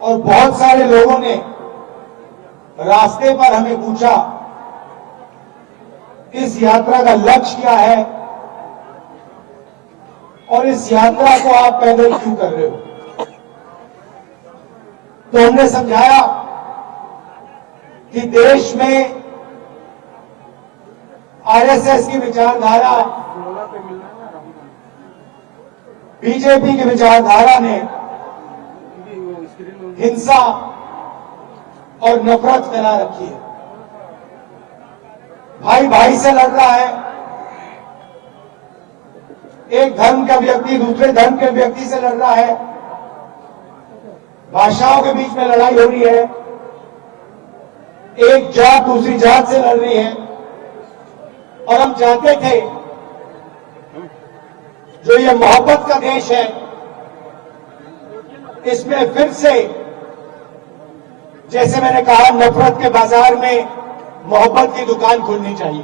और बहुत सारे लोगों ने रास्ते पर हमें पूछा, इस यात्रा का लक्ष्य क्या है और इस यात्रा को आप पैदल क्यों कर रहे हो। तो हमने समझाया कि देश में आरएसएस की विचारधारा, बीजेपी की विचारधारा ने हिंसा और नफरत फैला रखी है। भाई भाई से लड़ रहा है, एक धर्म का व्यक्ति दूसरे धर्म के व्यक्ति से लड़ रहा है, भाषाओं के बीच में लड़ाई हो रही है, एक जात दूसरी जात से लड़ रही है। और हम चाहते थे जो ये मोहब्बत का देश है, इसमें फिर से, जैसे मैंने कहा, नफरत के बाजार में मोहब्बत की दुकान खुलनी चाहिए।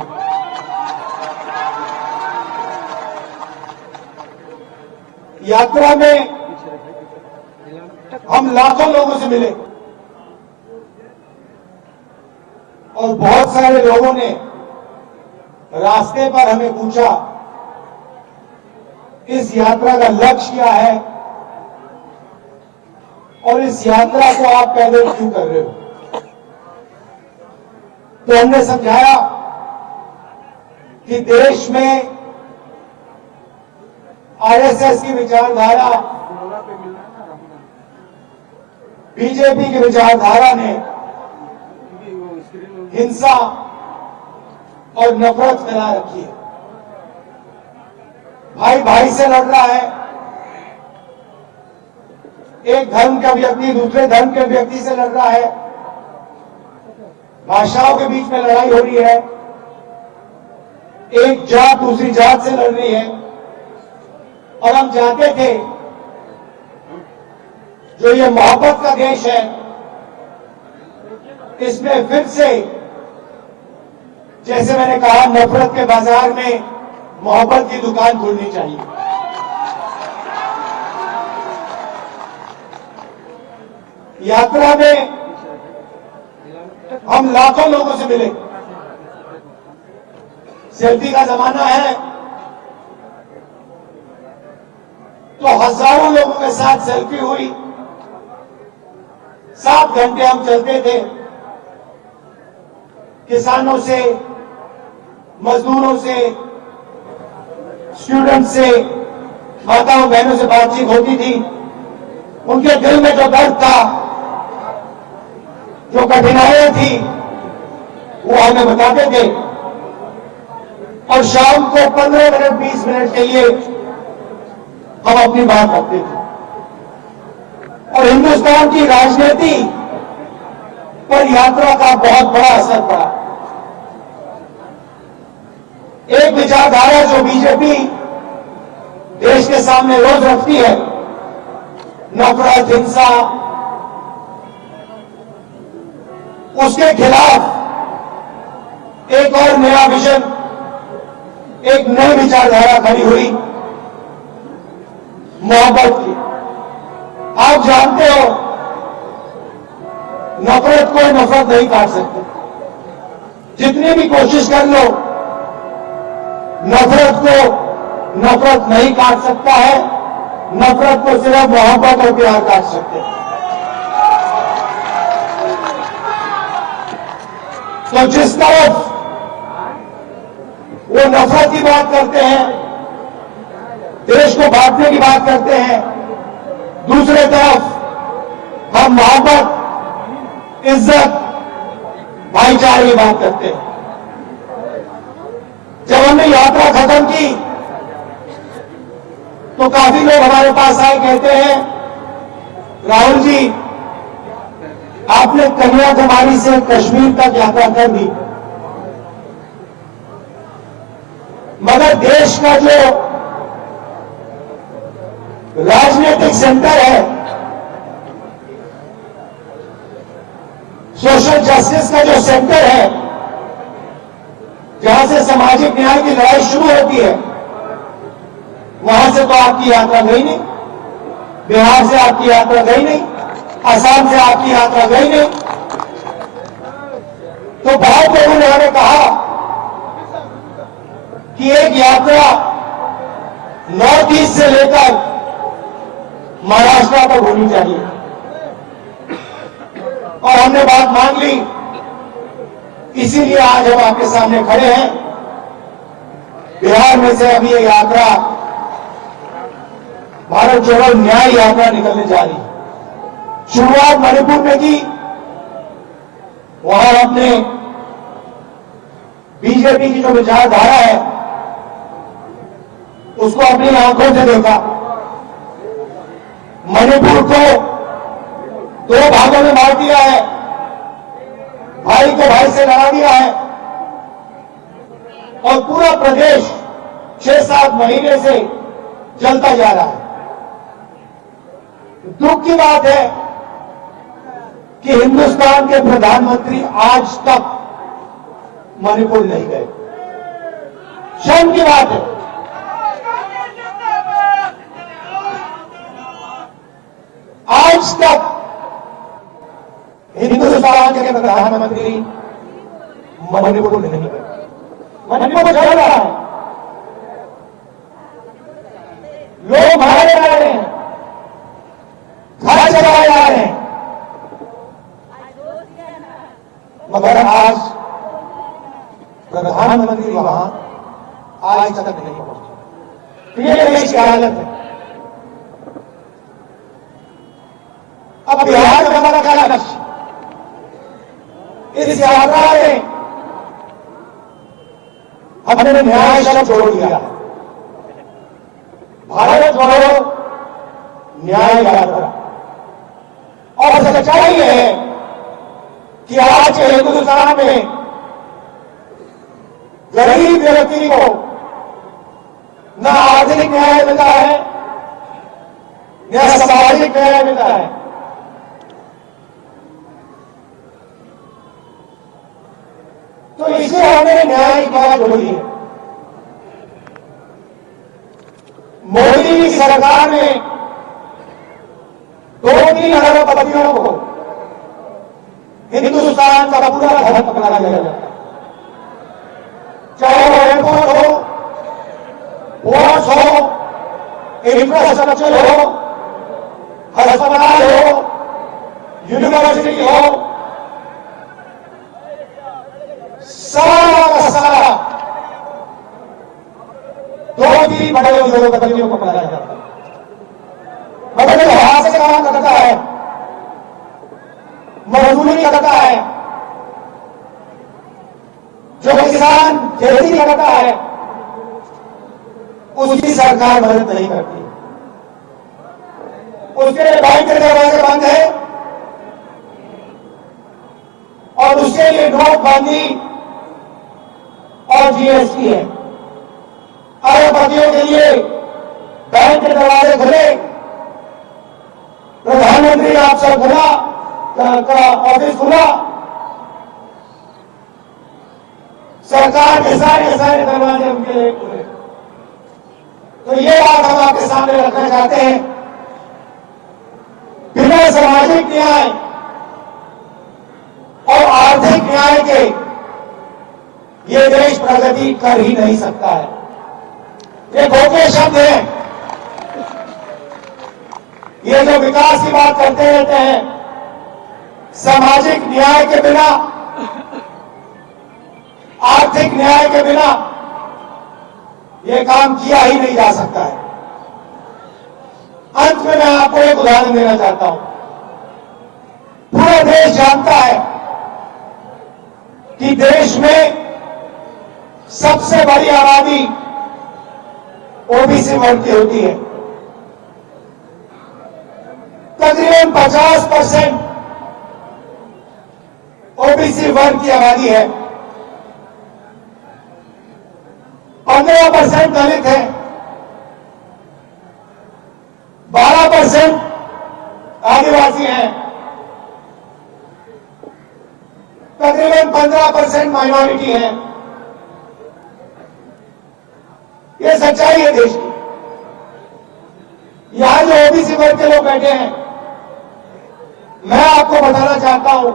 यात्रा में हम लाखों लोगों से मिले और बहुत सारे लोगों ने रास्ते पर हमें पूछा, इस यात्रा का लक्ष्य क्या है और इस यात्रा को आप पैदल क्यों कर रहे हो। तो हमने समझाया कि देश में आरएसएस की विचारधारा, बीजेपी की विचारधारा ने हिंसा और नफरत फैला रखी है। भाई भाई से लड़ रहा है, एक धर्म का व्यक्ति दूसरे धर्म के व्यक्ति से लड़ रहा है, भाषाओं के बीच में लड़ाई हो रही है, एक जात दूसरी जात से लड़ रही है। और हम चाहते थे जो ये मोहब्बत का देश है, इसमें फिर से, जैसे मैंने कहा, नफरत के बाजार में मोहब्बत की दुकान खुलनी चाहिए। यात्रा में हम लाखों लोगों से मिले। सेल्फी का जमाना है तो हजारों लोगों के साथ सेल्फी हुई। 7 घंटे हम चलते थे, किसानों से, मजदूरों से, स्टूडेंट से, माताओं बहनों से बातचीत होती थी। उनके दिल में जो दर्द था, जो कठिनाइयां थी, वो हमें बताते थे। और शाम को 15 मिनट 20 मिनट के लिए हम अपनी बात रखते थे। और हिंदुस्तान की राजनीति पर यात्रा का बहुत बड़ा असर पड़ा। एक विचारधारा जो बीजेपी देश के सामने रोज रखती है, नफरत, हिंसा, उसके खिलाफ एक और नया विजन, एक नई विचारधारा खड़ी हुई, मोहब्बत की। आप जानते हो, नफरत को नफरत नहीं काट सकते। जितनी भी कोशिश कर लो, नफरत को नफरत नहीं काट सकता है। नफरत को सिर्फ मोहब्बत और प्यार काट सकते हैं। तो जिस तरफ वो नफरत की बात करते हैं, देश को बांटने की बात करते हैं, दूसरे तरफ हम मोहब्बत, इज्जत, भाईचारे की बात करते हैं। जब हमने यात्रा खत्म की तो काफी लोग हमारे पास आए, कहते हैं, राहुल जी, आपने कन्याकुमारी से कश्मीर तक यात्रा कर दी, मगर देश का जो राजनीतिक सेंटर है, सोशल जस्टिस का जो सेंटर है, जहां से सामाजिक न्याय की लड़ाई शुरू होती है, वहां से तो आपकी यात्रा गई नहीं, बिहार से आपकी यात्रा गई नहीं, आसाम से आपकी यात्रा गई नहीं। तो बहुत लोगों ने हमें कहा कि एक यात्रा नॉर्थ ईस्ट से लेकर महाराष्ट्र तक होनी चाहिए, और हमने बात मान ली। इसीलिए आज हम आपके सामने खड़े हैं। बिहार में से अभी ये यात्रा भारत जोड़ो न्याय यात्रा निकलने जा रही है। शुरुआत मणिपुर में की, वहां हमने बीजेपी की जो विचारधारा है उसको अपनी आंखों से देखा। मणिपुर को 2 भागों में बांट दिया है, भाई को भाई से लड़ा दिया है, और पूरा प्रदेश 6-7 महीने से जलता जा रहा है। दुख की बात है कि हिंदुस्तान के प्रधानमंत्री आज तक मणिपुर नहीं गए। शर्म की बात है। आज तक हिंदुस्तान के प्रधानमंत्री मणिपुर नहीं गए। मणिपुर चल रहा है, लोग मारे जा रहे हैं, घर चलाए जा रहे हैं, मगर आज प्रधानमंत्री वहां आज तक नहीं पहुंचे। ये देश की हालत है। अब बिहार में हमारा क्या लक्ष्य? इस यात्रा में हमने न्याय शब्द छोड़ दिया। भारत जोड़ो न्याय यात्रा। और सच्चाई है कि आज के हिंदुस्तान में गरीब व्यक्ति को न आर्थिक न्याय मिलता है, न सामाजिक न्याय मिलता है। तो इसलिए हमने न्याय की बात जोड़ी है। मोदी की सरकार ने 2-3 अरबपतियों को हिंदुस्तान का पूरा धन पकड़ा दिया जाता है, चाहे वो एयरपोर्ट हो, पोर्ट्स हो, इंफ्रास्ट्रक्चर हो, अस्पताल हो, यूनिवर्सिटी हो, सारा का सारा 2-3 बड़े उद्योगपतियों को पकड़ा जाता है। मगर जो हाथ से काम करता है, मजदूरी करता है, जो किसान खेती करता है, उसकी सरकार मदद नहीं करती। उसके लिए बैंक के दरवाजे बंद है, और उसके लिए नोटबंदी और जीएसटी है। अरबपतियों के लिए बैंक के दरवाजे खुले, प्रधानमंत्री आपसे खुला का ऑफिस खुला, सरकार के सारे दरवाजे उनके लिए खुले। तो ये बात हम आपके सामने रखना चाहते हैं। बिना सामाजिक न्याय और आर्थिक न्याय के ये देश प्रगति कर ही नहीं सकता है। ये गोपनीय शब्द है। ये जो विकास की बात करते रहते हैं, सामाजिक न्याय के बिना, आर्थिक न्याय के बिना ये काम किया ही नहीं जा सकता है। अंत में मैं आपको एक उदाहरण देना चाहता हूं। पूरा देश जानता है कि देश में सबसे बड़ी आबादी ओबीसी वर्ग की होती है। तकरीबन 50% ओबीसी वर्ग की आबादी है। 15% दलित है, 12% आदिवासी हैं, तकरीबन 15% माइनॉरिटी है। ये सच्चाई है देश की। यहां जो ओबीसी वर्ग के लोग बैठे हैं, मैं आपको बताना चाहता हूं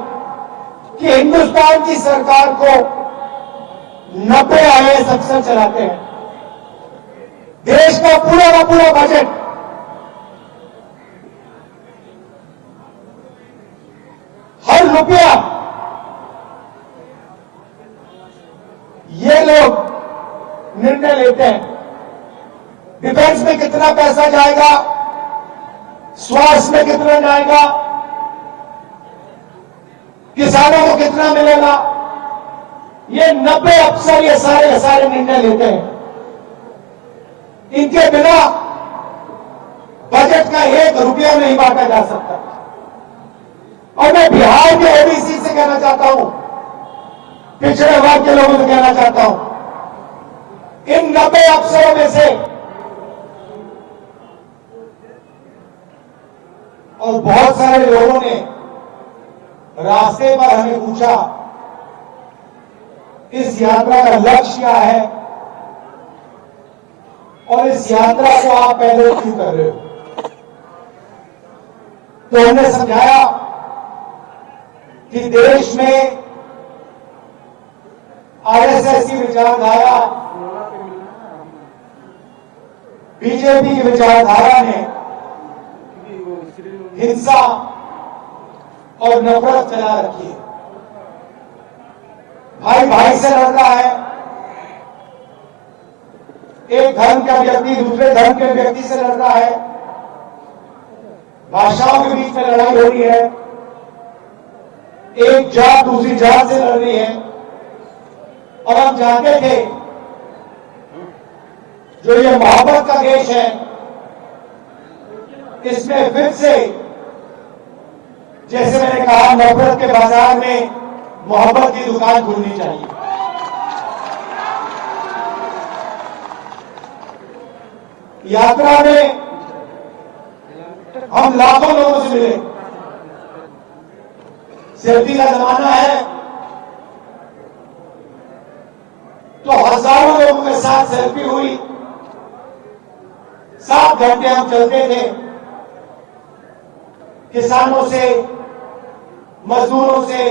कि हिंदुस्तान की सरकार को 90 IAS अफसर चलाते हैं। देश का पूरा बजट हर रुपया ये लोग निर्णय लेते हैं। डिफेंस में कितना पैसा जाएगा, स्वास्थ्य में कितना जाएगा, किसानों को कितना मिलेगा, ये 90 अफसर ये सारे निर्णय लेते हैं। इनके बिना बजट का 1 रुपया नहीं बांटा जा सकता। और मैं बिहार के ओबीसी से कहना चाहता हूं, पिछड़े वर्ग के लोगों से कहना चाहता हूं, इन 90 अफसरों में से और बहुत सारे लोगों ने रास्ते पर हमें पूछा इस यात्रा का लक्ष्य क्या है और इस यात्रा को आप पहले क्यों कर रहे हो। तो हमने समझाया कि देश में आरएसएस की विचारधारा, बीजेपी की विचारधारा ने हिंसा और नफरत फैला रखी है। भाई भाई से लड़ रहा है, एक धर्म का व्यक्ति दूसरे धर्म के व्यक्ति से लड़ रहा है, भाषाओं के बीच में लड़ाई हो रही है, एक जात दूसरी जात से लड़ रही है। और हम जानते थे जो ये मोहब्बत का देश है, इसमें फिर से जैसे मैंने कहा नफरत के बाजार में मोहब्बत की दुकान खुलनी चाहिए। यात्रा में हम लाखों लोगों से मिले। सेल्फी का जमाना है तो हजारों लोगों के साथ सेल्फी हुई। 7 घंटे हम चलते थे, किसानों से, मजदूरों से,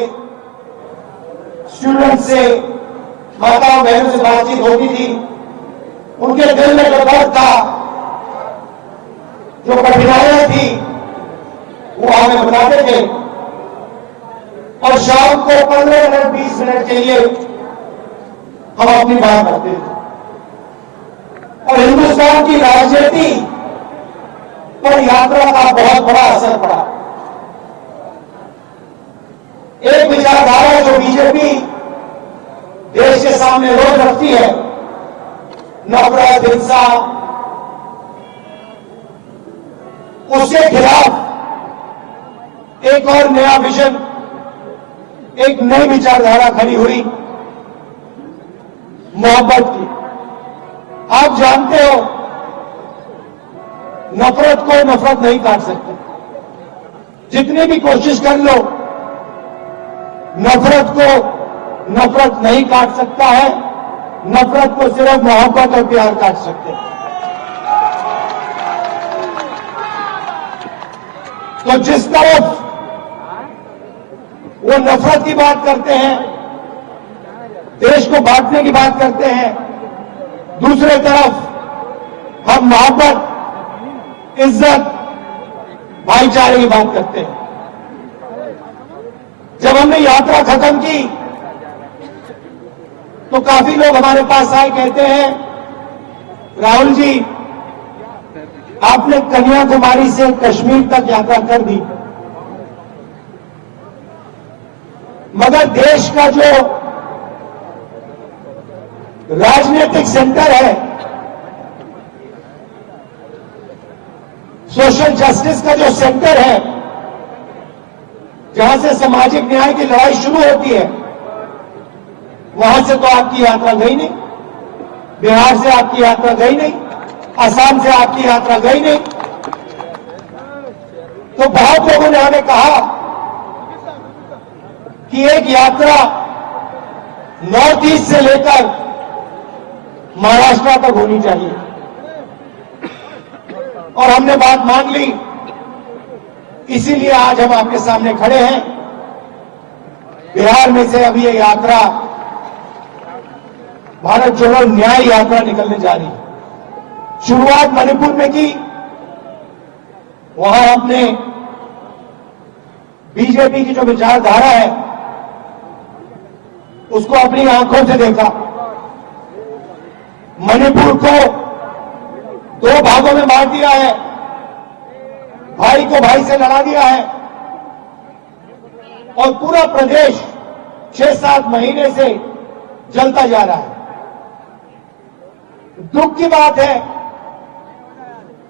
स्टूडेंट से, माताओं बहनों से बातचीत होती थी। उनके दिल में जो दर्द था, जो कठिनाइयां थी, वो हमें बताते थे। और शाम को 15 मिनट 20 मिनट के लिए हम अपनी बात करते थे। और हिंदुस्तान की राजनीति पर यात्रा का बहुत बड़ा असर पड़ा। एक विचारधारा जो बीजेपी देश के सामने रोज रखती है, नफरत, हिंसा, उसके खिलाफ एक और नया विजन, एक नई विचारधारा खड़ी हुई, मोहब्बत की। आप जानते हो नफरत को नफरत नहीं काट सकते। जितनी भी कोशिश कर लो, नफरत को नफरत नहीं काट सकता है। नफरत को सिर्फ मोहब्बत और प्यार काट सकते हैं। तो जिस तरफ वो नफरत की बात करते हैं, देश को बांटने की बात करते हैं, दूसरे तरफ हम मोहब्बत, इज्जत, भाईचारे की बात करते हैं। जब हमने यात्रा खत्म की तो काफी लोग हमारे पास आए, कहते हैं राहुल जी आपने कन्याकुमारी से कश्मीर तक यात्रा कर दी, मगर देश का जो राजनीतिक सेंटर है, सोशल जस्टिस का जो सेंटर है, जहां से सामाजिक न्याय की लड़ाई शुरू होती है, वहां से तो आपकी यात्रा गई नहीं। बिहार से आपकी यात्रा गई नहीं, असम से आपकी यात्रा गई नहीं। तो बहुत लोगों ने हमें कहा कि एक यात्रा नॉर्थ ईस्ट से लेकर महाराष्ट्र तक होनी चाहिए। और हमने बात मान ली इसीलिए आज हम आपके सामने खड़े हैं। बिहार में से अभी ये यात्रा भारत जोड़ो न्याय यात्रा निकलने जा रही है। शुरुआत मणिपुर में की, वहां हमने बीजेपी की जो विचारधारा है उसको अपनी आंखों से देखा। मणिपुर को 2 भागों में बांट दिया है, भाई को भाई से लड़ा दिया है और पूरा प्रदेश 6-7 महीने से जलता जा रहा है। दुख की बात है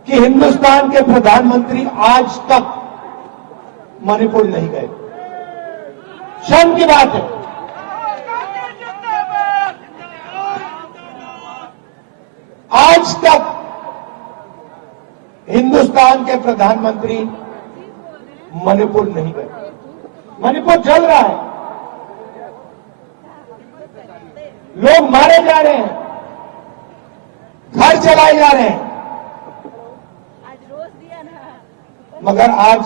कि हिंदुस्तान के प्रधानमंत्री आज तक मणिपुर नहीं गए। शर्म की बात है। आज तक हिंदुस्तान के प्रधानमंत्री मणिपुर नहीं गए। मणिपुर जल रहा है, लोग मारे जा रहे हैं, घर चलाए जा रहे हैं, मगर आज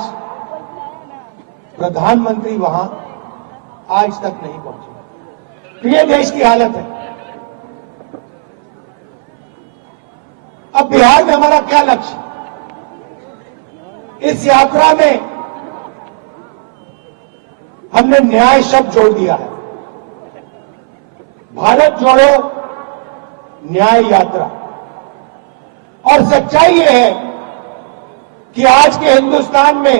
प्रधानमंत्री वहां आज तक नहीं पहुंचे। ये देश की हालत है। अब बिहार में हमारा क्या लक्ष्य? इस यात्रा में हमने न्याय शब्द जोड़ दिया है। भारत जोड़ो न्याय यात्रा। और सच्चाई यह है कि आज के हिंदुस्तान में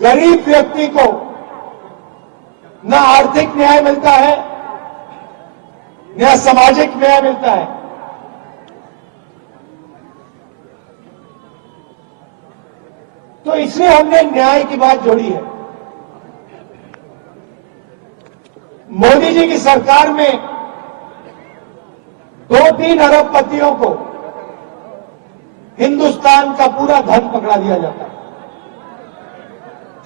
गरीब व्यक्ति को न आर्थिक न्याय मिलता है, न सामाजिक न्याय मिलता है। तो इसलिए हमने न्याय की बात जोड़ी है। मोदी जी की सरकार में 2-3 अरबपतियों को हिंदुस्तान का पूरा धन पकड़ा दिया जाता है,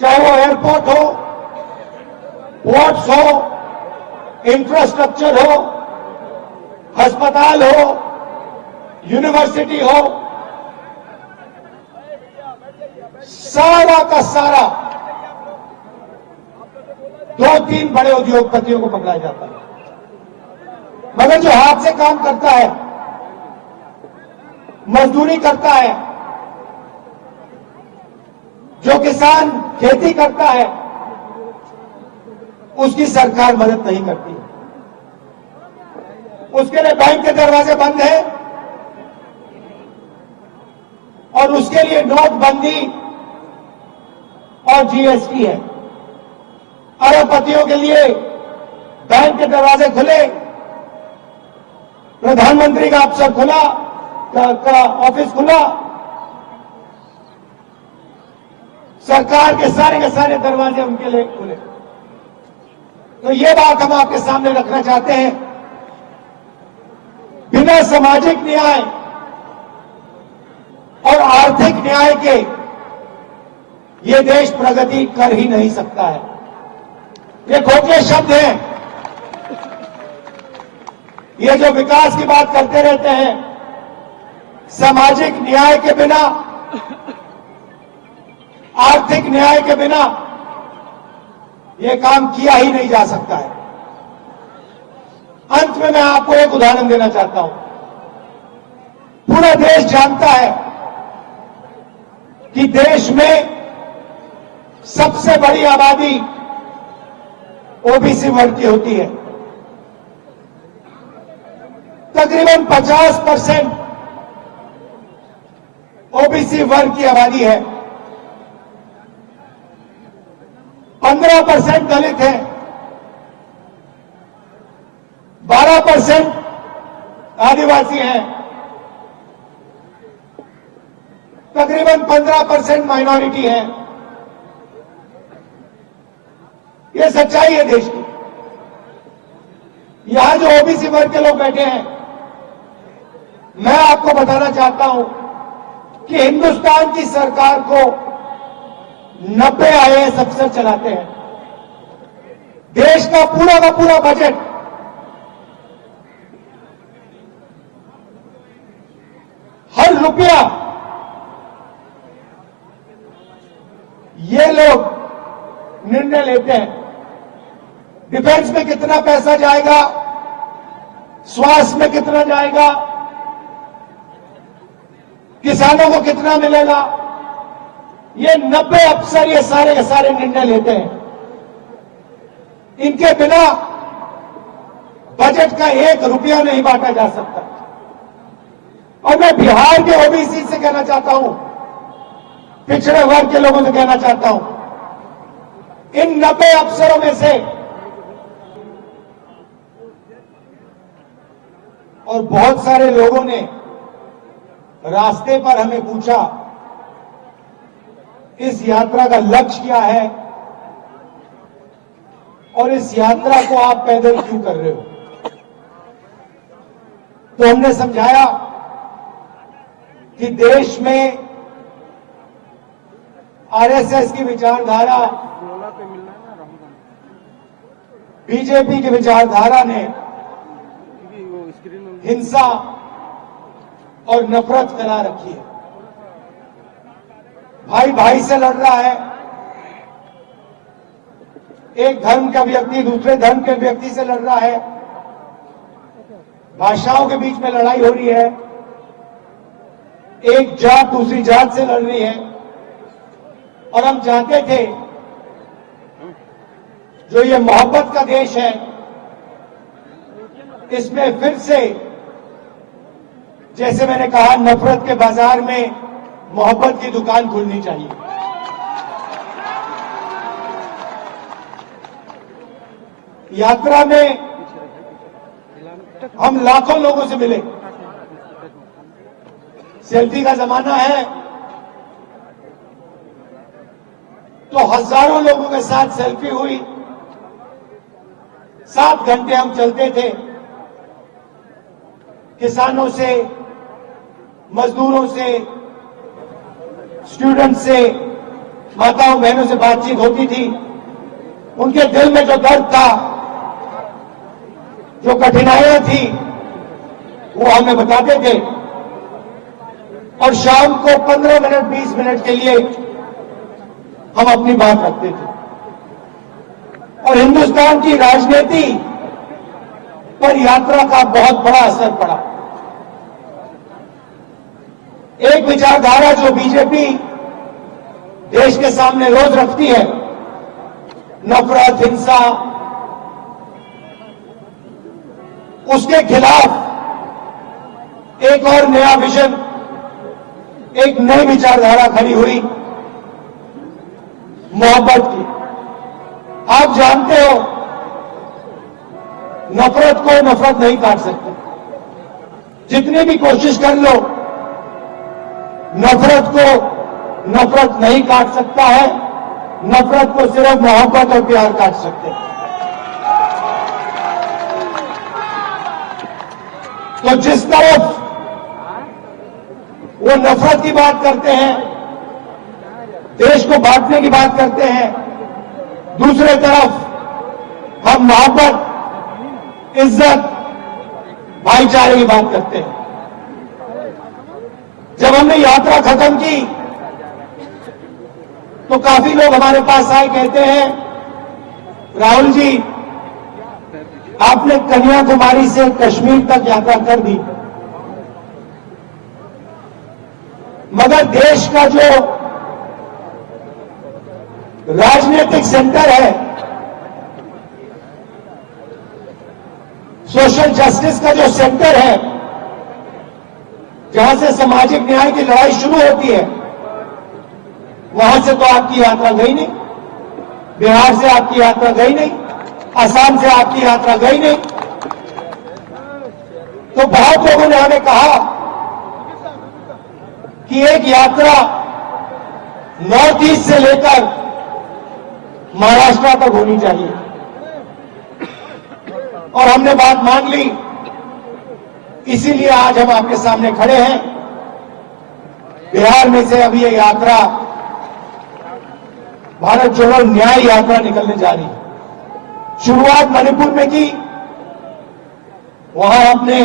चाहे वो एयरपोर्ट हो, पोर्ट्स हो, इंफ्रास्ट्रक्चर हो, अस्पताल हो, यूनिवर्सिटी हो, सारा का सारा 2-3 बड़े उद्योगपतियों को पकड़ा जाता है। मगर जो हाथ से काम करता है, मजदूरी करता है, जो किसान खेती करता है, उसकी सरकार मदद नहीं करती। उसके लिए बैंक के दरवाजे बंद हैं और उसके लिए नोटबंदी और जीएसटी है। अरबपतियों के लिए बैंक के दरवाजे खुले, प्रधानमंत्री का अफसर खुला, का ऑफिस खुला, सरकार के सारे दरवाजे उनके लिए खुले। तो ये बात हम आपके सामने रखना चाहते हैं। बिना सामाजिक न्याय और आर्थिक न्याय के ये देश प्रगति कर ही नहीं सकता है। ये खोखले शब्द हैं। ये जो विकास की बात करते रहते हैं, सामाजिक न्याय के बिना, आर्थिक न्याय के बिना ये काम किया ही नहीं जा सकता है। अंत में मैं आपको एक उदाहरण देना चाहता हूं। पूरा देश जानता है कि देश में सबसे बड़ी आबादी ओबीसी वर्ग की होती है। तकरीबन 50% ओबीसी वर्ग की आबादी है। 15% दलित है, 12% आदिवासी हैं, तकरीबन 15% माइनॉरिटी है। ये सच्चाई है देश की। यहां जो ओबीसी वर्ग के लोग बैठे हैं, मैं आपको बताना चाहता हूं कि हिंदुस्तान की सरकार को 90 आईएएस अफसर चलाते हैं। देश का पूरा बजट हर रुपया ये लोग निर्णय लेते हैं डिफेंस में कितना पैसा जाएगा, स्वास्थ्य में कितना जाएगा, किसानों को कितना मिलेगा। ये 90 अफसर ये सारे के सारे निर्णय लेते हैं। इनके बिना बजट का 1 रुपया नहीं बांटा जा सकता। और मैं बिहार के ओबीसी से कहना चाहता हूं, पिछड़े वर्ग के लोगों से कहना चाहता हूं, इन 90 अफसरों में से और बहुत सारे लोगों ने रास्ते पर हमें पूछा इस यात्रा का लक्ष्य क्या है और इस यात्रा को आप पैदल क्यों कर रहे हो। तो हमने समझाया कि देश में आरएसएस की विचारधारा, बीजेपी की विचारधारा ने हिंसा और नफरत फैला रखी है। भाई भाई से लड़ रहा है, एक धर्म का व्यक्ति दूसरे धर्म के व्यक्ति से लड़ रहा है, भाषाओं के बीच में लड़ाई हो रही है, एक जात दूसरी जात से लड़ रही है। और हम चाहते थे जो ये मोहब्बत का देश है, इसमें फिर से जैसे मैंने कहा नफरत के बाजार में मोहब्बत की दुकान खुलनी चाहिए। यात्रा में हम लाखों लोगों से मिले। सेल्फी का जमाना है तो हजारों लोगों के साथ सेल्फी हुई। 7 घंटे हम चलते थे, किसानों से, मजदूरों से, स्टूडेंट से, माताओं बहनों से बातचीत होती थी। उनके दिल में जो दर्द था, जो कठिनाइयां थी, वो हमें बताते थे। और शाम को 15 मिनट 20 मिनट के लिए हम अपनी बात रखते थे। और हिंदुस्तान की राजनीति पर यात्रा का बहुत बड़ा असर पड़ा। एक विचारधारा जो बीजेपी देश के सामने रोज रखती है, नफरत, हिंसा, उसके खिलाफ एक और नया विजन, एक नई विचारधारा खड़ी हुई, मोहब्बत की। आप जानते हो नफरत को नफरत नहीं काट सकते। जितनी भी कोशिश कर लो, नफरत को नफरत नहीं काट सकता है। नफरत को सिर्फ मोहब्बत और प्यार काट सकते हैं। तो जिस तरफ वो नफरत की बात करते हैं, देश को बांटने की बात करते हैं, दूसरे तरफ हम मोहब्बत, इज्जत, भाईचारे की बात करते हैं। जब हमने यात्रा खत्म की तो काफी लोग हमारे पास आए, कहते हैं राहुल जी आपने कन्याकुमारी से कश्मीर तक यात्रा कर दी, मगर देश का जो राजनीतिक सेंटर है, सोशल जस्टिस का जो सेंटर है, जहां से सामाजिक न्याय की लड़ाई शुरू होती है, वहां से तो आपकी यात्रा गई नहीं। बिहार से आपकी यात्रा गई नहीं, असम से आपकी यात्रा गई नहीं। तो बहुत लोगों ने हमें कहा कि एक यात्रा नॉर्थ ईस्ट से लेकर महाराष्ट्र तक होनी चाहिए। और हमने बात मान ली, इसीलिए आज हम आपके सामने खड़े हैं। बिहार में से अभी ये यात्रा भारत जोड़ो न्याय यात्रा निकलने जा रही है। शुरुआत मणिपुर में की, वहां हमने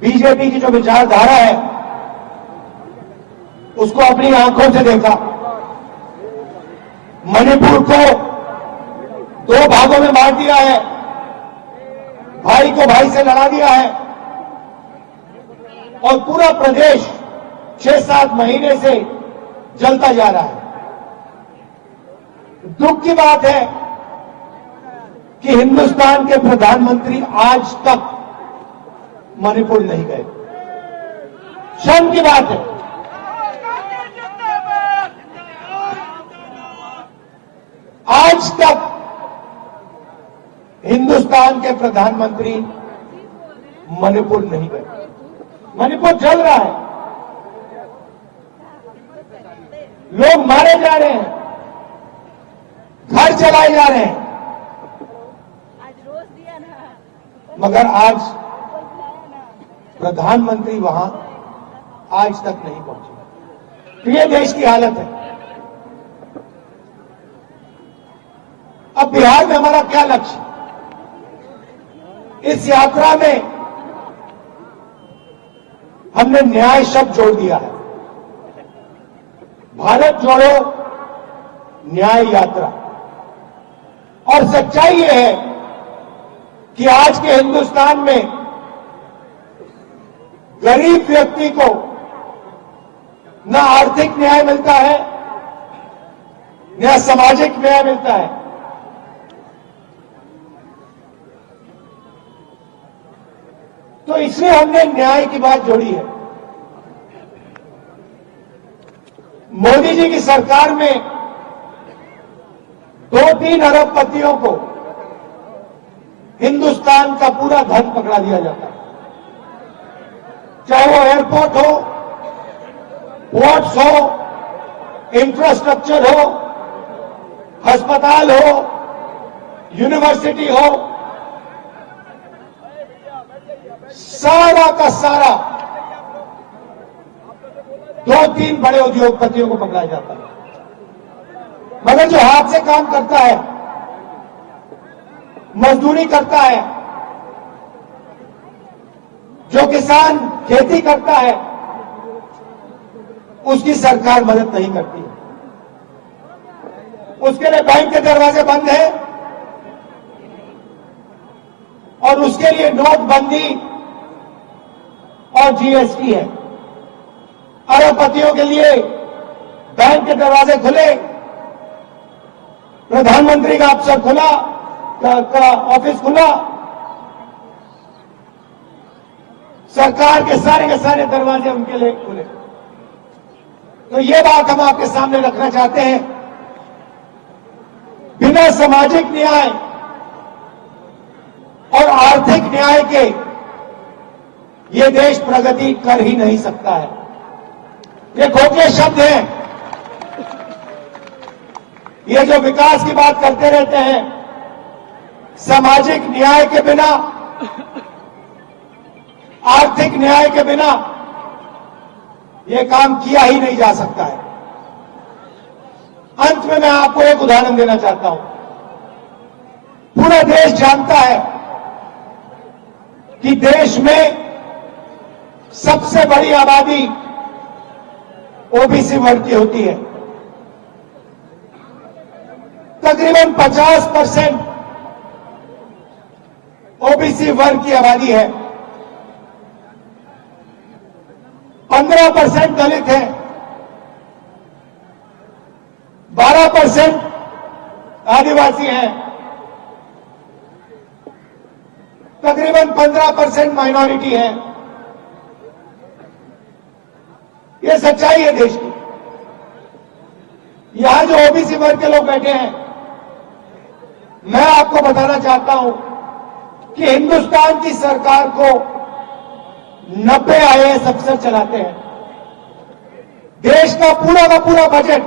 बीजेपी की जो विचारधारा है उसको अपनी आंखों से देखा। मणिपुर को 2 भागों में बांट दिया है, भाई को भाई से लड़ा दिया है और पूरा प्रदेश 6-7 महीने से जलता जा रहा है। दुख की बात है कि हिंदुस्तान के प्रधानमंत्री आज तक मणिपुर नहीं गए। शर्म की बात है। आज तक हिंदुस्तान के प्रधानमंत्री मणिपुर नहीं गए। मणिपुर जल रहा है, लोग मारे जा रहे हैं, घर चलाए जा रहे हैं, मगर आज प्रधानमंत्री वहां आज तक नहीं पहुंचे। तो ये देश की हालत है। अब बिहार में हमारा क्या लक्ष्य? इस यात्रा में हमने न्याय शब्द जोड़ दिया है। भारत जोड़ो न्याय यात्रा। और सच्चाई यह है कि आज के हिंदुस्तान में गरीब व्यक्ति को न आर्थिक न्याय मिलता है, न सामाजिक न्याय मिलता है। तो इसलिए हमने न्याय की बात जोड़ी है। मोदी जी की सरकार में 2-3 अरबपतियों को हिंदुस्तान का पूरा धन पकड़ा दिया जाता है, चाहे वो एयरपोर्ट हो, पोर्ट्स हो, इंफ्रास्ट्रक्चर हो, अस्पताल हो, यूनिवर्सिटी हो, सारा का सारा 2-3 बड़े उद्योगपतियों को पकड़ा जाता है। मगर जो हाथ से काम करता है, मजदूरी करता है, जो किसान खेती करता है, उसकी सरकार मदद नहीं करती है। उसके लिए बैंक के दरवाजे बंद हैं और उसके लिए नोटबंदी और जीएसटी है। अरबपतियों के लिए बैंक के दरवाजे खुले, प्रधानमंत्री का अफसर खुला, का ऑफिस खुला, सरकार के सारे दरवाजे उनके लिए खुले। तो ये बात हम आपके सामने रखना चाहते हैं। बिना सामाजिक न्याय और आर्थिक न्याय के ये देश प्रगति कर ही नहीं सकता है। ये खोखले शब्द हैं। ये जो विकास की बात करते रहते हैं, सामाजिक न्याय के बिना, आर्थिक न्याय के बिना ये काम किया ही नहीं जा सकता है। अंत में मैं आपको एक उदाहरण देना चाहता हूं। पूरा देश जानता है कि देश में सबसे बड़ी आबादी ओबीसी वर्ग की होती है। तकरीबन 50% ओबीसी वर्ग की आबादी है। 15% दलित है, 12% आदिवासी हैं, तकरीबन 15% माइनॉरिटी है। ये सच्चाई है देश की। यहां जो ओबीसी वर्ग के लोग बैठे हैं, मैं आपको बताना चाहता हूं कि हिंदुस्तान की सरकार को 90 आईएएस अफसर चलाते हैं। देश का पूरा बजट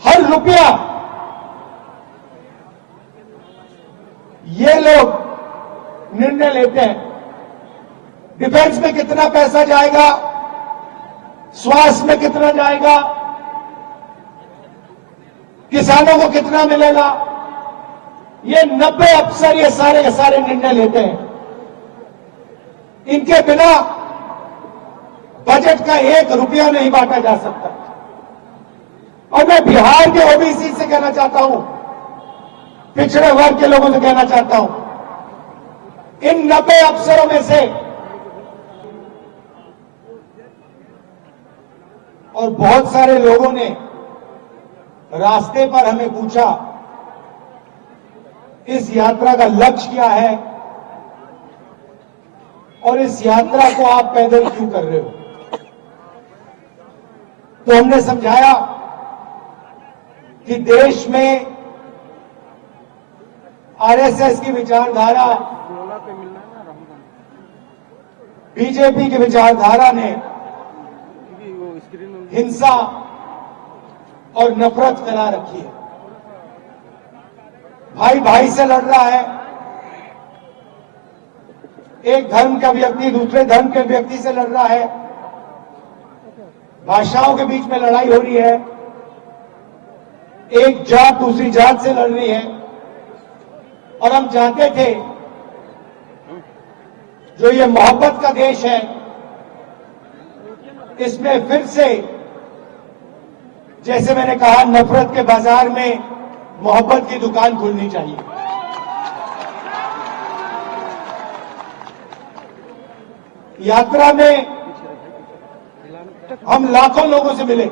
हर रुपया ये लोग निर्णय लेते हैं। डिफेंस में कितना पैसा जाएगा, स्वास्थ्य में कितना जाएगा, किसानों को कितना मिलेगा, ये 90 अफसर ये सारे के सारे निर्णय लेते हैं। इनके बिना बजट का 1 रुपया नहीं बांटा जा सकता। और मैं बिहार के ओबीसी से कहना चाहता हूं, पिछड़े वर्ग के लोगों से कहना चाहता हूं, इन 90 अफसरों में से और बहुत सारे लोगों ने रास्ते पर हमें पूछा, इस यात्रा का लक्ष्य क्या है और इस यात्रा को आप पैदल क्यों कर रहे हो? तो हमने समझाया कि देश में आरएसएस की विचारधारा, बीजेपी की विचारधारा ने हिंसा और नफरत फैला रखी है। भाई भाई से लड़ रहा है, एक धर्म का व्यक्ति दूसरे धर्म के व्यक्ति से लड़ रहा है, भाषाओं के बीच में लड़ाई हो रही है, एक जात दूसरी जात से लड़ रही है। और हम चाहते थे जो ये मोहब्बत का देश है, इसमें फिर से, जैसे मैंने कहा, नफरत के बाजार में मोहब्बत की दुकान खुलनी चाहिए। यात्रा में हम लाखों लोगों से मिले।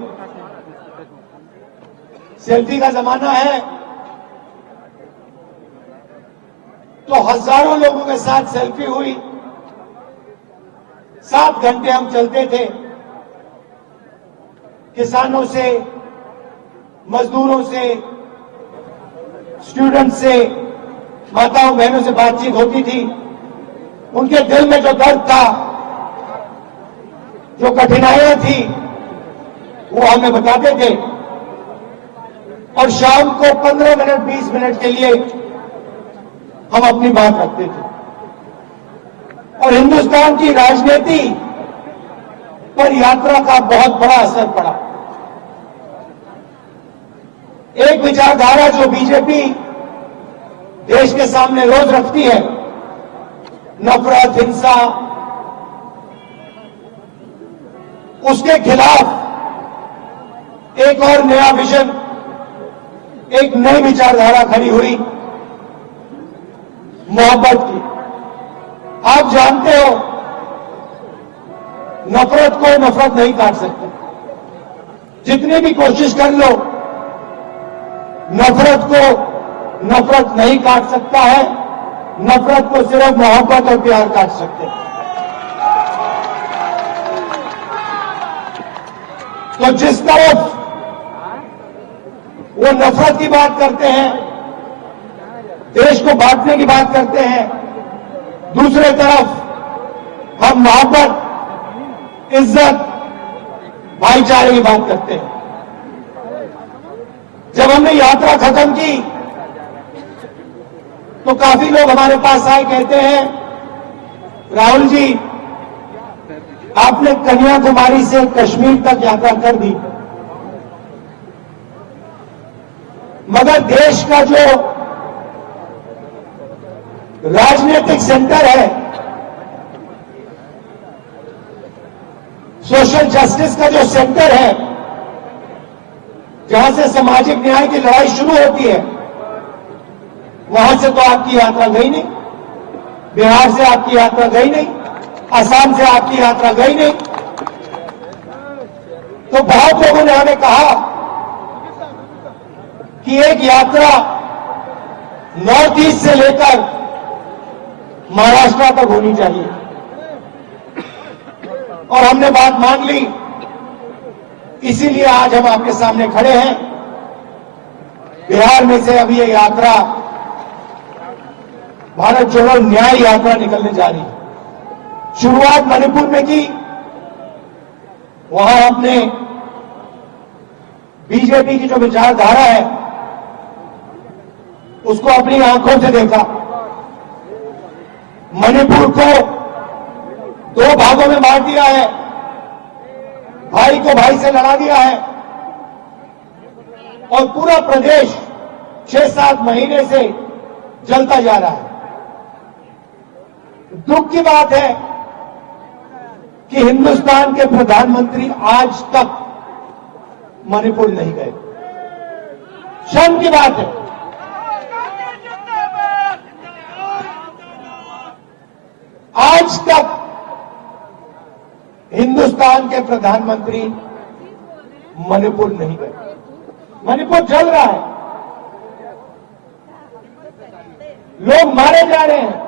सेल्फी का जमाना है तो हजारों लोगों के साथ सेल्फी हुई। 7 घंटे हम चलते थे, किसानों से, मजदूरों से, स्टूडेंट से, माताओं बहनों से बातचीत होती थी। उनके दिल में जो दर्द था, जो कठिनाइयां थी, वो हमें बताते थे। और शाम को 15 मिनट 20 मिनट के लिए हम अपनी बात रखते थे। और हिंदुस्तान की राजनीति पर यात्रा का बहुत बड़ा असर पड़ा। एक विचारधारा जो बीजेपी देश के सामने रोज रखती है, नफरत, हिंसा, उसके खिलाफ एक और नया विजन, एक नई विचारधारा खड़ी हुई, मोहब्बत की। आप जानते हो, नफरत को नफरत नहीं काट सकते। जितनी भी कोशिश कर लो, नफरत को नफरत नहीं काट सकता है। नफरत को सिर्फ मोहब्बत और प्यार काट सकते हैं। तो जिस तरफ वो नफरत की बात करते हैं, देश को बांटने की बात करते हैं, दूसरे तरफ हम मोहब्बत, इज्जत, भाईचारे की बात करते हैं। जब हमने यात्रा खत्म की तो काफी लोग हमारे पास आए, कहते हैं, राहुल जी, आपने कन्याकुमारी से कश्मीर तक यात्रा कर दी, मगर देश का जो राजनीतिक सेंटर है, सोशल जस्टिस का जो सेंटर है, जहां से सामाजिक न्याय की लड़ाई शुरू होती है, वहां से तो आपकी यात्रा गई नहीं। बिहार से आपकी यात्रा गई नहीं, असम से आपकी यात्रा गई नहीं। तो बहुत लोगों ने हमें कहा कि एक यात्रा नॉर्थ ईस्ट से लेकर महाराष्ट्र तक होनी चाहिए। और हमने बात मान ली, इसीलिए आज हम आपके सामने खड़े हैं। बिहार में से अभी ये यात्रा, भारत जोड़ो न्याय यात्रा निकलने जा रही है। शुरुआत मणिपुर में की, वहां हमने बीजेपी की जो विचारधारा है उसको अपनी आंखों से देखा। मणिपुर को 2 भागों में बांट दिया है, भाई को भाई से लड़ा दिया है, और पूरा प्रदेश 6-7 महीने से जलता जा रहा है। दुख की बात है कि हिंदुस्तान के प्रधानमंत्री आज तक मणिपुर नहीं गए। शर्म की बात है। आज तक हिंदुस्तान के प्रधानमंत्री मणिपुर नहीं गए। मणिपुर जल रहा है, लोग मारे जा रहे हैं,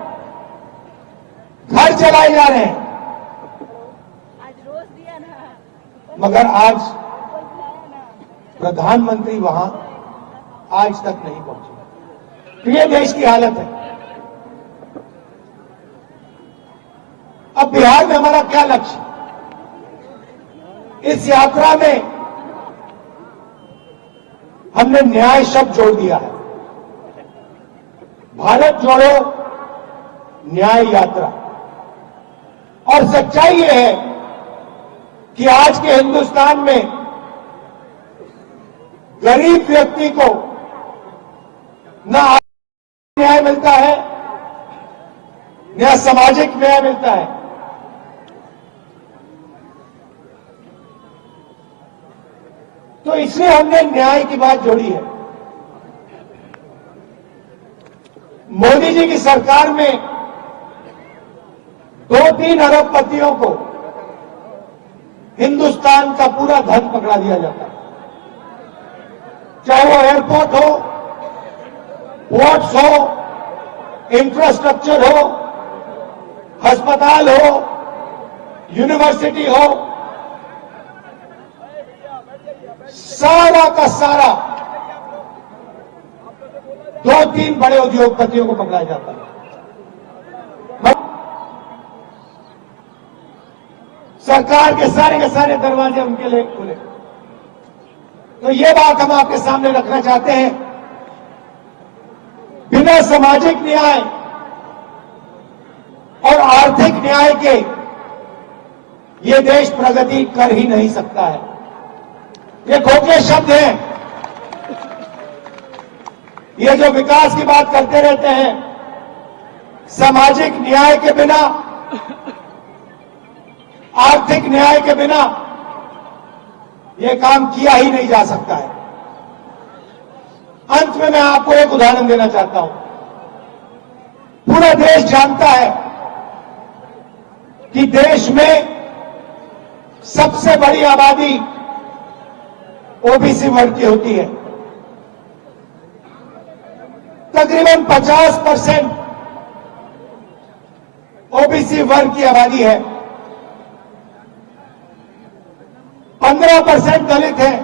घर चलाए जा रहे हैं, मगर आज प्रधानमंत्री वहां आज तक नहीं पहुंचे। तो ये देश की हालत है। अब बिहार में हमारा क्या लक्ष्य? इस यात्रा में हमने न्याय शब्द जोड़ दिया है। भारत जोड़ो न्याय यात्रा। और सच्चाई यह है कि आज के हिंदुस्तान में गरीब व्यक्ति को न न्याय मिलता है, न सामाजिक न्याय मिलता है। तो इसलिए हमने न्याय की बात जोड़ी है। मोदी जी की सरकार में 2-3 अरबपतियों को हिंदुस्तान का पूरा धन पकड़ा दिया जाता है, चाहे वो एयरपोर्ट हो, पोर्ट्स हो, इंफ्रास्ट्रक्चर हो, अस्पताल हो, यूनिवर्सिटी हो, सारा का सारा 2-3 बड़े उद्योगपतियों को पकड़ाया जाता है। सरकार के सारे दरवाजे उनके लिए खुले। तो ये बात हम आपके सामने रखना चाहते हैं, बिना सामाजिक न्याय और आर्थिक न्याय के ये देश प्रगति कर ही नहीं सकता है। ये खोखले शब्द हैं। ये जो विकास की बात करते रहते हैं, सामाजिक न्याय के बिना, आर्थिक न्याय के बिना यह काम किया ही नहीं जा सकता है। अंत में मैं आपको एक उदाहरण देना चाहता हूं। पूरा देश जानता है कि देश में सबसे बड़ी आबादी ओबीसी वर्ग की होती है। तकरीबन 50% ओबीसी वर्ग की आबादी है। 15% दलित है,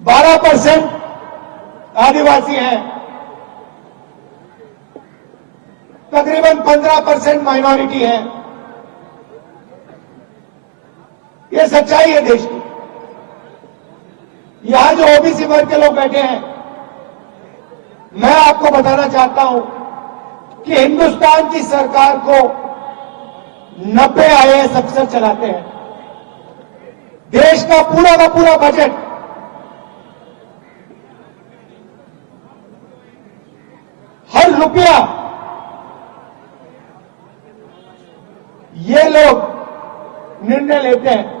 12% आदिवासी हैं, तकरीबन 15% माइनॉरिटी है। ये सच्चाई है देश की। यहां जो ओबीसी वर्ग के लोग बैठे हैं, मैं आपको बताना चाहता हूं कि हिंदुस्तान की सरकार को 90 आईएएस अफसर चलाते हैं। देश का पूरा बजट हर रुपया ये लोग निर्णय लेते हैं।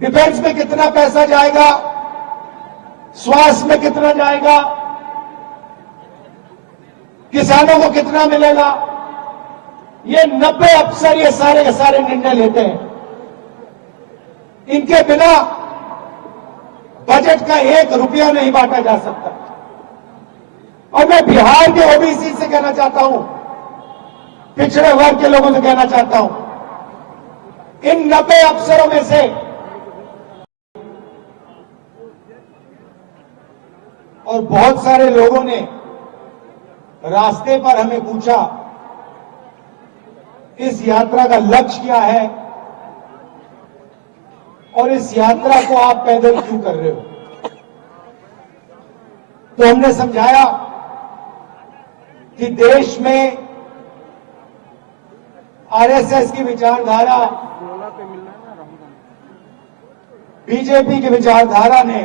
डिफेंस में कितना पैसा जाएगा, स्वास्थ्य में कितना जाएगा, किसानों को कितना मिलेगा, ये 90 अफसर ये सारे के सारे निर्णय लेते हैं। इनके बिना बजट का 1 रुपया नहीं बांटा जा सकता। और मैं बिहार के ओबीसी से कहना चाहता हूं, पिछड़े वर्ग के लोगों से कहना चाहता हूं, इन 90 अफसरों में से और बहुत सारे लोगों ने रास्ते पर हमें पूछा, इस यात्रा का लक्ष्य क्या है और इस यात्रा को आप पैदल क्यों कर रहे हो? तो हमने समझाया कि देश में आरएसएस की विचारधारा, बीजेपी की विचारधारा ने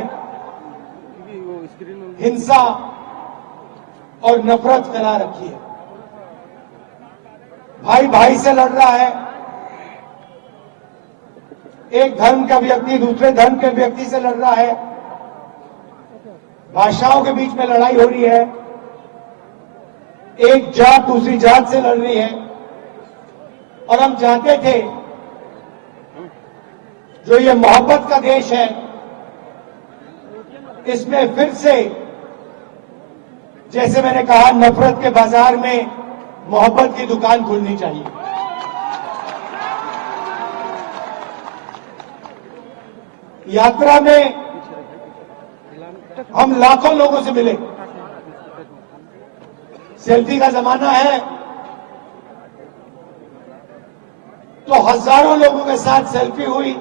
हिंसा और नफरत फैला रखी है। भाई भाई से लड़ रहा है, एक धर्म का व्यक्ति दूसरे धर्म के व्यक्ति से लड़ रहा है, भाषाओं के बीच में लड़ाई हो रही है, एक जात दूसरी जात से लड़ रही है। और हम चाहते थे जो ये मोहब्बत का देश है, इसमें फिर से जैसे मैंने कहा नफरत के बाजार में मोहब्बत की दुकान खुलनी चाहिए। यात्रा में हम लाखों लोगों से मिले, सेल्फी का जमाना है तो हजारों लोगों के साथ सेल्फी हुई।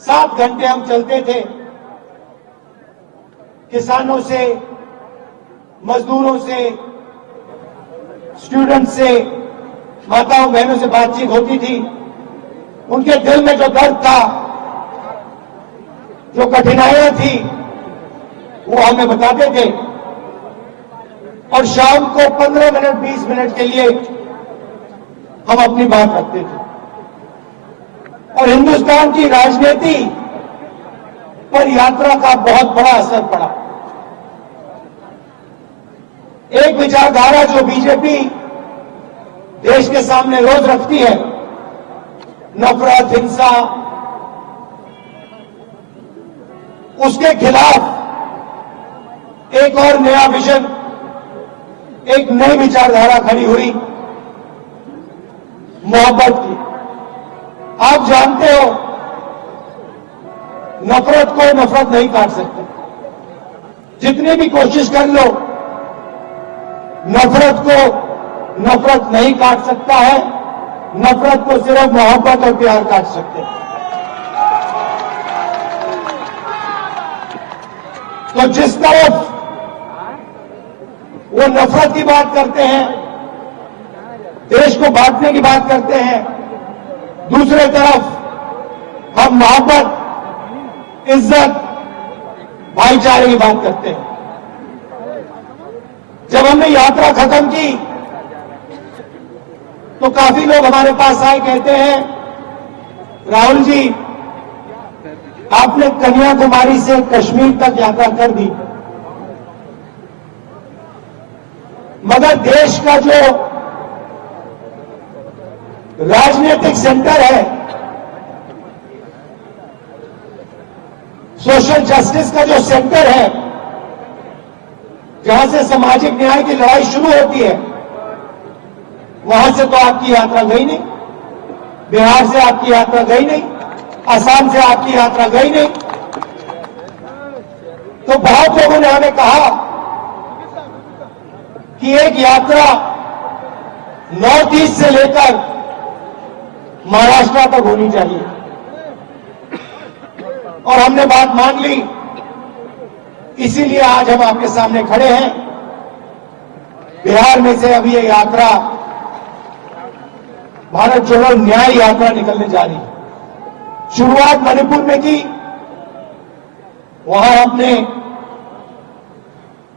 7 घंटे हम चलते थे, किसानों से, मजदूरों से, स्टूडेंट से, माताओं बहनों से बातचीत होती थी। उनके दिल में जो दर्द था, जो कठिनाइयां थी, वो हमें बताते थे। और शाम को 15 मिनट 20 मिनट के लिए हम अपनी बात रखते थे। और हिंदुस्तान की राजनीति पर यात्रा का बहुत बड़ा असर पड़ा। एक विचारधारा जो बीजेपी देश के सामने रोज रखती है, नफरत, हिंसा, उसके खिलाफ एक और नया विजन, एक नई विचारधारा खड़ी हुई, मोहब्बत की। आप जानते हो नफरत को नफरत नहीं काट सकते, जितनी भी कोशिश कर लो नफरत को नफरत नहीं काट सकता है। नफरत को सिर्फ मोहब्बत और प्यार काट सकते हैं। तो जिस तरफ वो नफरत की बात करते हैं, देश को बांटने की बात करते हैं, दूसरे तरफ हम मोहब्बत, इज्जत, भाईचारे की बात करते हैं। जब हमने यात्रा खत्म की तो काफी लोग हमारे पास आए, कहते हैं राहुल जी आपने कन्याकुमारी से कश्मीर तक यात्रा कर दी, मगर देश का जो राजनीतिक सेंटर है, सोशल जस्टिस का जो सेंटर है, जहां से सामाजिक न्याय की लड़ाई शुरू होती है, वहां से तो आपकी यात्रा गई नहीं, बिहार से आपकी यात्रा गई नहीं, असम से आपकी यात्रा गई नहीं। तो बहुत लोगों ने हमें कहा कि एक यात्रा नॉर्थ ईस्ट से लेकर महाराष्ट्र तक होनी चाहिए, और हमने बात मान ली। इसीलिए आज हम आपके सामने खड़े हैं। बिहार में से अभी ये यात्रा भारत जोड़ो न्याय यात्रा निकलने जा रही है। शुरुआत मणिपुर में की, वहां हमने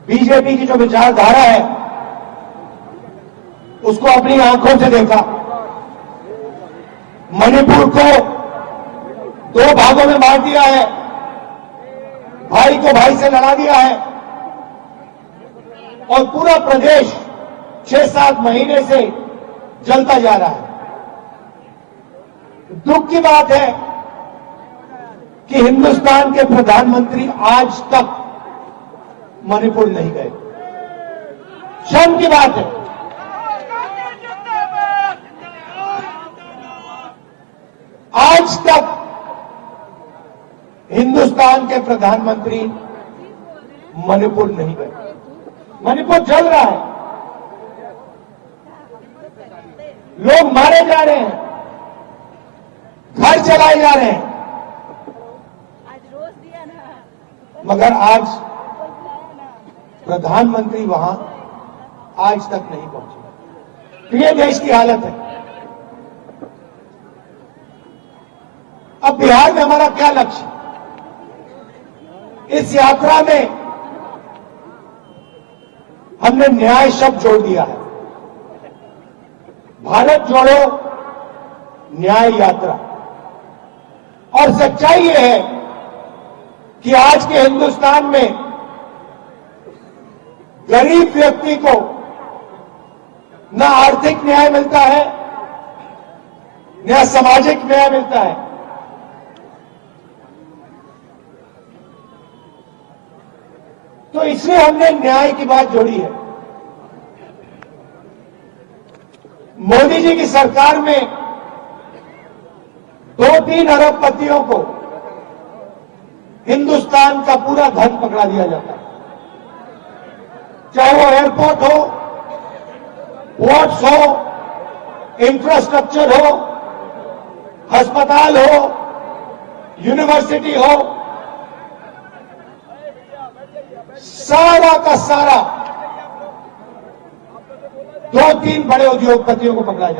बीजेपी की जो विचारधारा है उसको अपनी आंखों से देखा। मणिपुर को 2 भागों में बांट दिया है, भाई को भाई से लड़ा दिया है, और पूरा प्रदेश 6-7 महीने से जलता जा रहा है। दुख की बात है कि हिंदुस्तान के प्रधानमंत्री आज तक मणिपुर नहीं गए। शर्म की बात है। आज तक हिंदुस्तान के प्रधानमंत्री मणिपुर नहीं गए। मणिपुर जल रहा है, लोग मारे जा रहे हैं, घर जलाए जा रहे हैं, मगर आज प्रधानमंत्री वहां आज तक नहीं पहुंचे। ये देश की हालत है। अब बिहार में हमारा क्या लक्ष्य? इस यात्रा में हमने न्याय शब्द जोड़ दिया है। भारत जोड़ो न्याय यात्रा। और सच्चाई यह है कि आज के हिंदुस्तान में गरीब व्यक्ति को न आर्थिक न्याय मिलता है, न सामाजिक न्याय मिलता है। तो इसलिए हमने न्याय की बात जोड़ी है। मोदी जी की सरकार में 2-3 अरबपतियों को हिंदुस्तान का पूरा धन पकड़ा दिया जाता है, चाहे वो एयरपोर्ट हो, पोर्ट्स हो, इंफ्रास्ट्रक्चर हो, अस्पताल हो, यूनिवर्सिटी हो, सारा का सारा 2-3 बड़े उद्योगपतियों को पकड़ा जाता है।